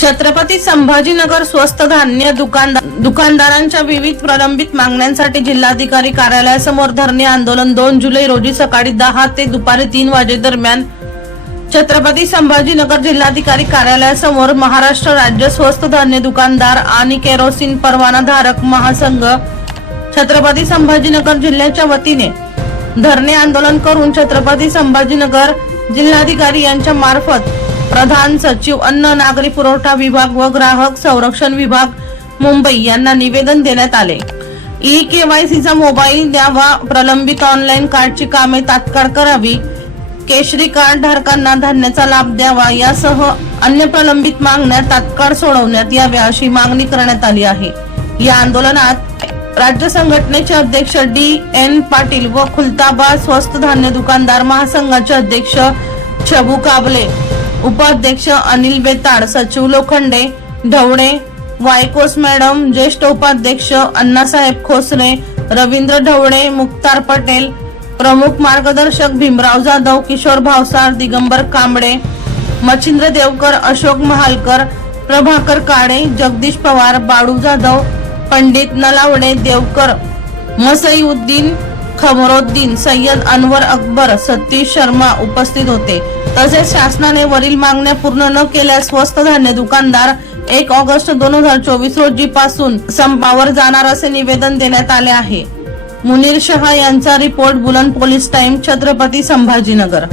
छत्रपती संभाजीनगर स्वस्त धान्य दुकानदार दुकानदारांच्या विविध प्रलंबित मागण्यांसाठी जिल्हाधिकारी कार्यालयासमोर धरणे आंदोलन दोन जुलै रोजी सकाळी दहा ते दुपारी तीन वाजेदरम्यान छत्रपती संभाजीनगर जिल्हाधिकारी कार्यालयासमोर महाराष्ट्र राज्य स्वस्त धान्य दुकानदार आणि केरोसिन परवाना धारक महासंघ छत्रपती संभाजीनगर जिल्ह्याच्या वतीने धरणे आंदोलन करून छत्रपती संभाजीनगर जिल्हाधिकारी यांच्या मार्फत प्रधान सचिव अन्न नागरी पुरवठा विभाग व ग्राहक संरक्षण विभाग मुंबई यांना निवेदन देण्यात आले. ई केवायसीचा मोबाईल द्यावा प्रलंबित ऑनलाईन कार्डची कामे तात्काळ करावी केशरी कार्ड धारकांना धान्याचा लाभ द्यावा यासह अन्य प्रलंबित मागण्या तात्काळ सोडवण्यात याव्या अशी मागणी करण्यात आली आहे. या आंदोलनात राज्य संघटनेचे अध्यक्ष डी. एन. पाटील व खुलताबाद स्वस्त धान्य दुकानदार महासंघाचे अध्यक्ष छबू काबले उपाध्यक्ष अनिल बेताड सचिव लोखंडे ढवणे वायकोस मॅडम ज्येष्ठ उपाध्यक्ष अण्णासाहेब खोसरे रवींद्र ढवणे मुक्तार पटेल प्रमुख मार्गदर्शक भीमराव जाधव किशोर भावसार दिगंबर कांबळे मच्छिंद्र देवकर अशोक महालकर प्रभाकर काळे जगदीश पवार बाळू जाधव पंडित नलावडे देवकर मसईउद्दीन खमरोद्दीन सय्यद अनवर अकबर सतीश शर्मा उपस्थित होते. तसेच शासनाने वरील मागण्या पूर्ण न केल्यास स्वस्त धान्य दुकानदार एक ऑगस्ट दोन हजार चोवीस रोजी पासून संपावर जाणार असे निवेदन देण्यात आले आहे. मुनीर शहा यांचा रिपोर्ट बुलंद पोलीस टाइम छत्रपती संभाजीनगर.